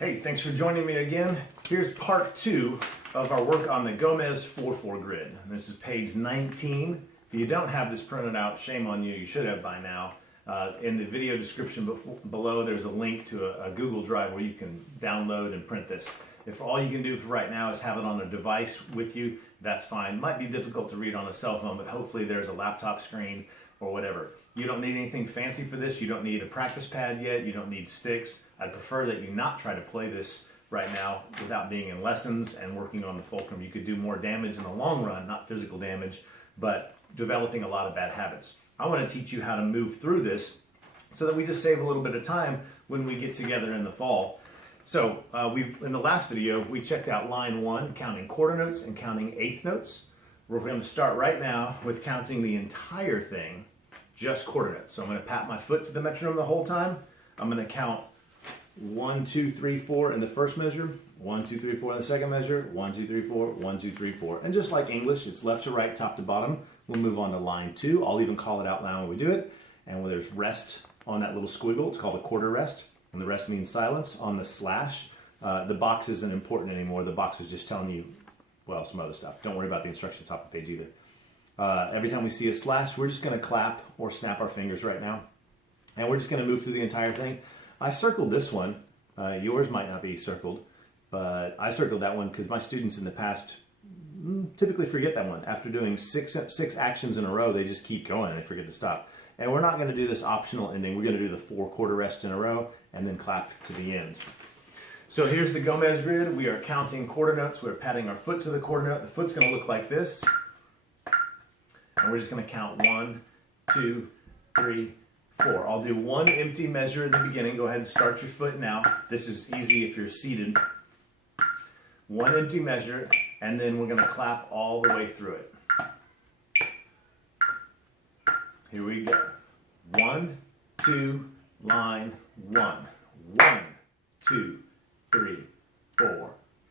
Hey, thanks for joining me again. Here's part 2 of our work on the Gomez 4-4 grid. This is page 19. If you don't have this printed out, shame on you. You should have by now. In the video description below, there's a link to a Google Drive where you can download and print this. If all you can do for right now is have it on a device with you, that's fine. Might be difficult to read on a cell phone, but hopefully there's a laptop screen or whatever. You don't need anything fancy for this. You don't need a practice pad yet. You don't need sticks. I'd prefer that you not try to play this right now without being in lessons and working on the fulcrum. You could do more damage in the long run, not physical damage, but developing a lot of bad habits. I want to teach you how to move through this so that we just save a little bit of time when we get together in the fall. So in the last video, we checked out line 1, counting quarter notes and counting eighth notes. We're going to start right now with counting the entire thing, just quarter notes. So I'm going to pat my foot to the metronome the whole time. I'm going to count 1, 2, 3, 4 in the first measure, 1, 2, 3, 4 in the second measure, 1, 2, 3, 4, 1, 2, 3, 4. And just like English, it's left to right, top to bottom. We'll move on to line 2. I'll even call it out loud when we do it. And when there's rest on that little squiggle, it's called a quarter rest. And the rest means silence. On the slash, the box isn't important anymore. The box was just telling you, well, some other stuff. Don't worry about the instructions top of the page either. Every time we see a slash, we're just going to clap or snap our fingers right now. And we're just going to move through the entire thing. I circled this one. Yours might not be circled, but I circled that one because my students in the past typically forget that one. After doing six actions in a row, they just keep going and they forget to stop. And we're not going to do this optional ending. We're going to do the 4 quarter rest in a row and then clap to the end. So here's the Gomez grid. We are counting quarter notes. We're patting our foot to the quarter note. The foot's going to look like this. And we're just going to count 1, 2, 3, 4. I'll do one empty measure in the beginning. Go ahead and start your foot now. This is easy if you're seated. One empty measure, and then we're going to clap all the way through it. Here we go. 1, 2, line 1. 1, 2, 3, 4.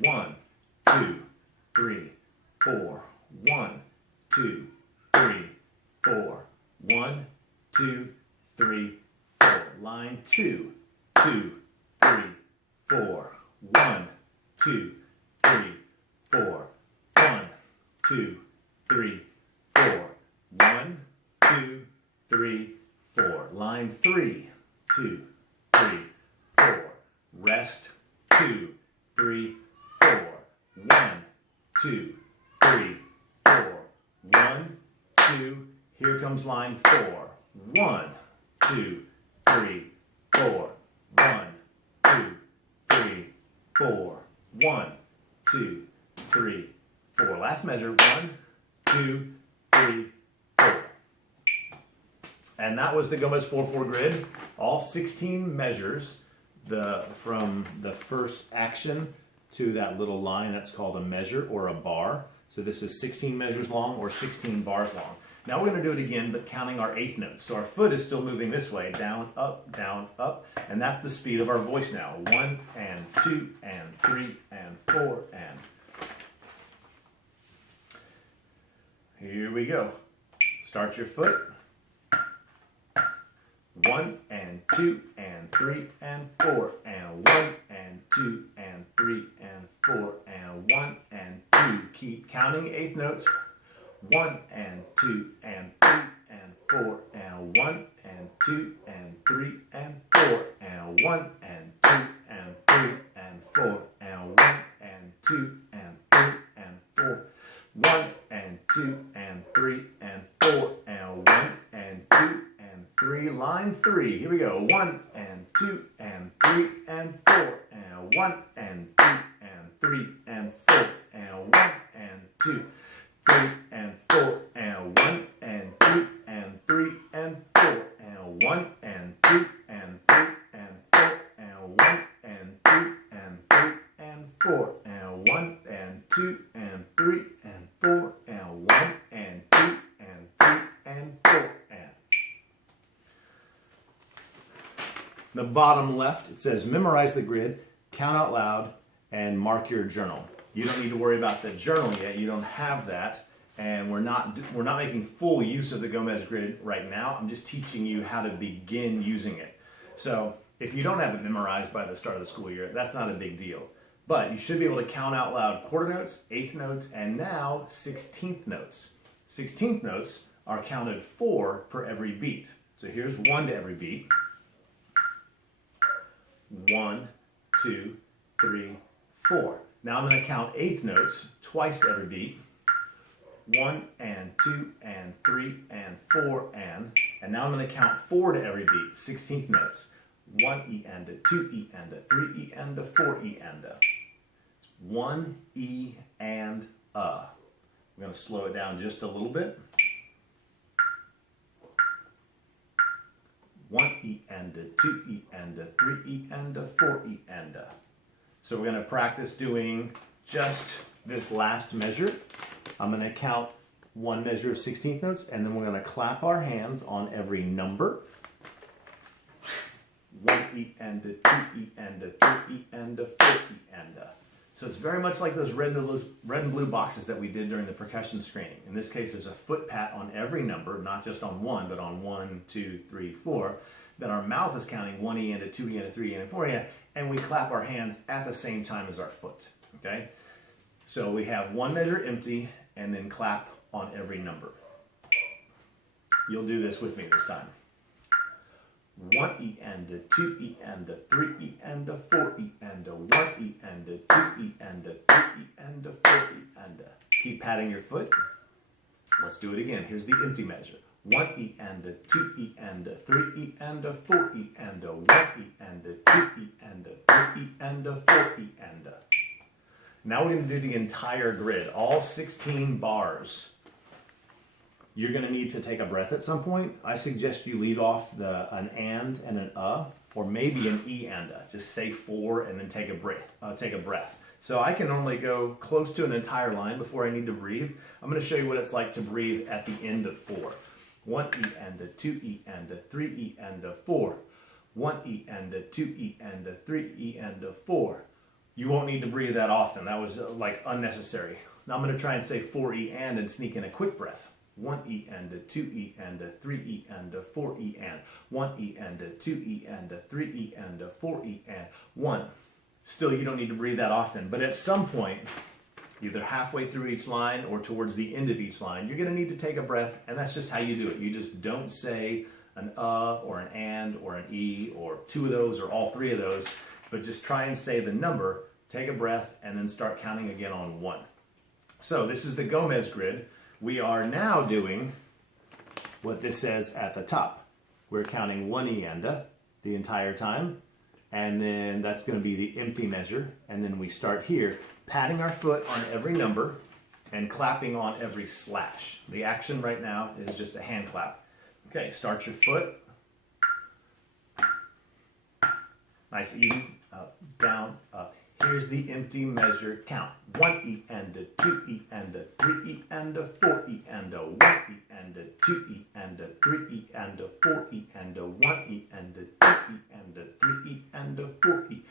1, 2, 3, 4. 1, 2, 3, 4. 1, 2, 3, 4. Line 2, 2, 3, 4. 1, 2, 3, 4. 1, 2, 3, 4. 1, 2, 3, 4. Line 3, 2, 3, 4. Rest 2, 3, 4. 1, 2, 3, 4. 1, 2. Here comes line 4. 1, 2, 3, 4. 1, 2, 3, 4. 1, 2, 3, 4. Last measure. 1, 2, 3, 4. And that was the Gomez 4-4 grid. All 16 measures. From the first action to that little line, that's called a measure or a bar. So this is 16 measures long or 16 bars long. Now we're going to do it again, but counting our eighth notes. So our foot is still moving this way, down, up, and that's the speed of our voice now. 1 and 2 and 3 and 4 and... Here we go. Start your foot. 1 and 2 and 3 and 4 and 1 and 2 and 3 and 4 and 1 and 2. Keep counting eighth notes. 1 and 2 and 3 and 4 and 1 and 2 and 3 and 4 and 1 and 2 and 3 and 4 and 1 and 2 and 3 and 4. 1 and 2 and 3 and 4 and 1 and 2 and 3. Line 3. Here we go. 1 and 2 and 3 and 4 and 1 and 2 and 3 and 4 and 1 and 2, 3 and 4 and 1 and 2 and 3 and 4 and 1 and 2 and 3 and 4 and 1 and 2 and 3 and 4 and 1 and 2 and 3 and 4 and 1 and 2 and 3 and 4 and... The bottom left, it says memorize the grid, count out loud, and mark your journal. You don't need to worry about the journal yet. You don't have that. And we're not making full use of the Gomez grid right now. I'm just teaching you how to begin using it. So If you don't have it memorized by the start of the school year, that's not a big deal. But you should be able to count out loud quarter notes, eighth notes, and now 16th notes. 16th notes are counted 4 per every beat. So here's 1 to every beat. 1, 2, 3, 4. Now I'm going to count eighth notes twice to every beat. 1 and 2 and 3 and 4 and now I'm going to count 4 to every beat, 16th notes. 1 E and a 2 E and a 3 E and a 4 E and a. 1 E and a. We're going to slow it down just a little bit. 1 E and a 2 E and a 3 E and a 4 E and a. So we're going to practice doing just this last measure. I'm going to count one measure of 16th notes, and then we're going to clap our hands on every number. 1 E and a 2 E and a 3 E and a 4 E and a. So it's very much like those red and blue boxes that we did during the percussion screening. In this case, there's a foot pat on every number, not just on 1, but on 1, 2, 3, 4. Then our mouth is counting 1 E and a 2 E and a 3 E and a 4 E, and we clap our hands at the same time as our foot. Okay? So we have one measure empty, and then clap on every number. You'll do this with me this time. 1 E and a 2 E and a 3 E and a 4 E and a 1 E and a 2 E and a 3 E and a 4 E and a. Keep patting your foot. Let's do it again. Here's the empty measure. 1 E and a 2 E and a 3 E and a 4 E and a 1 E and a 2 E and a 3 E and a 4 E and a. Now we're going to do the entire grid, all 16 bars. You're going to need to take a breath at some point. I suggest you leave off an and an or maybe an e and a. Just say 4 and then take a breath. So I can normally go close to an entire line before I need to breathe. I'm going to show you what it's like to breathe at the end of 4. 1 E and a 2 E and a 3 E and a 4. 1 E and a 2 E and a 3 E and a 4. You won't need to breathe that often. That was like unnecessary. Now I'm going to try and say 4 E and sneak in a quick breath. 1 E and a 2 E and a 3 E and a 4 E and 1 E and a 2 E and a 3 E and a 4 E and 1. Still, you don't need to breathe that often, but at some point, either halfway through each line or towards the end of each line, you're going to need to take a breath, and that's just how you do it. You just don't say an or an and or an e or 2 of those or all 3 of those, but just try and say the number, take a breath, and then start counting again on 1. So this is the Gomez grid. We are now doing what this says at the top. We're counting 1 E and a the entire time, and then that's going to be the empty measure, and then we start here, patting our foot on every number and clapping on every slash. The action right now is just a hand clap. Okay, start your foot. Nice, even, up, down, up. Here's the empty measure count. 1 E and a 2 E and a 3 E and a 4 E and a 1 E and a 2 E and a 3 E and a 4 E and a 1 E and a 2 E and a 3 E and a 4 E.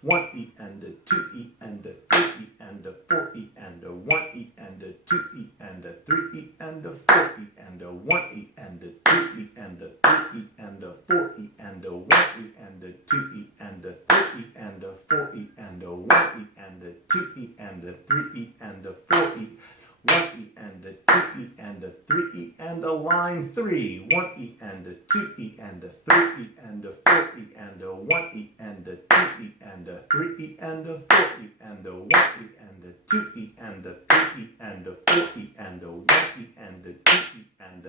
1 E and a 2 E and a 3 E and a 4 E and a 1 E and a 2 E and a 3 E and a 4 E and a 1 E and a 2 E and a 3 E and a 4 E and a 1 E and a 2 E and a 3 E and a 4 E and a 1 E and a 2 E and a 3 E and a 4 E. 1 E and a 2 E and a 3 E and a line 3. 1 E and a 2 E and a 3 E and a 4 E and a 1 E and a 2 E and a 3 E and a 4 E and a 1 E and a 2 E and a 3 E and a 4 E and a 1 E and a 2 E and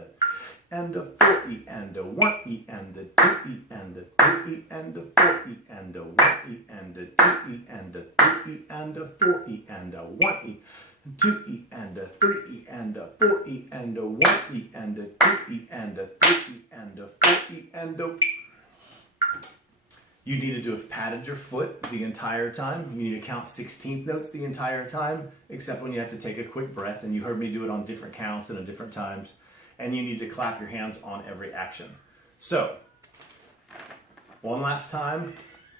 a 4 E and a 1 E and a 2 E and a 3 E and a 4 E and a 1 E and a 2 E and a 3 E and a 4 E and a 1 E. 2 E and a 3 E and a 4 E and a 1 E and a 2 E and a 3 E and a 4 E and a. You needed to have patted your foot the entire time. You need to count 16th notes the entire time, except when you have to take a quick breath, and you heard me do it on different counts and at different times. And you need to clap your hands on every action. So, one last time,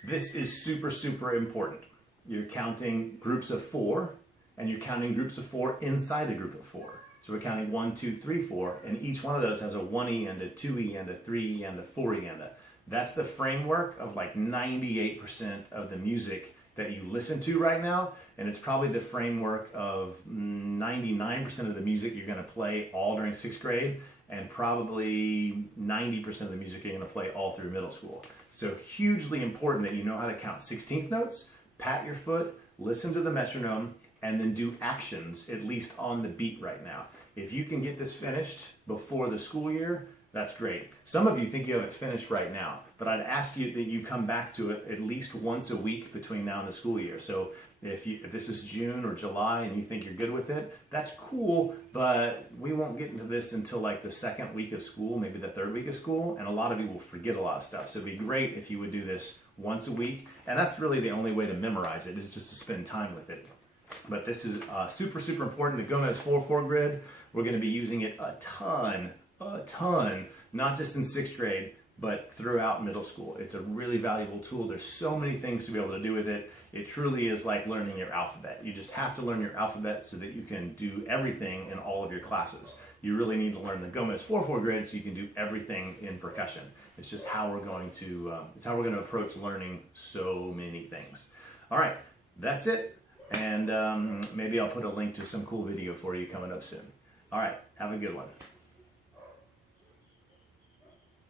this is super, super important. You're counting groups of 4, and you're counting groups of 4 inside a group of 4. So we're counting 1, 2, 3, 4, and each one of those has a 1 E and a 2 E and a 3 E and a 4 E and a. That's the framework of like 98% of the music that you listen to right now, and it's probably the framework of 99% of the music you're going to play all during 6th grade, and probably 90% of the music you're going to play all through middle school. So hugely important that you know how to count 16th notes, pat your foot, listen to the metronome, and then do actions at least on the beat right now. If you can get this finished before the school year, that's great. Some of you think you have it finished right now, but I'd ask you that you come back to it at least once a week between now and the school year. So if this is June or July and you think you're good with it, that's cool, but we won't get into this until like the 2nd week of school, maybe the 3rd week of school, and a lot of you will forget a lot of stuff. So it'd be great if you would do this once a week, and that's really the only way to memorize it, is just to spend time with it. But this is super, super important. The Gomez 4-4 grid, we're going to be using it a ton, not just in 6th grade, but throughout middle school. It's a really valuable tool. There's so many things to be able to do with it. It truly is like learning your alphabet. You just have to learn your alphabet so that you can do everything in all of your classes. You really need to learn the Gomez 4-4 grid so you can do everything in percussion. It's just how we're going to approach learning so many things. All right, that's it. And maybe I'll put a link to some cool video for you coming up soon. All right, have a good one.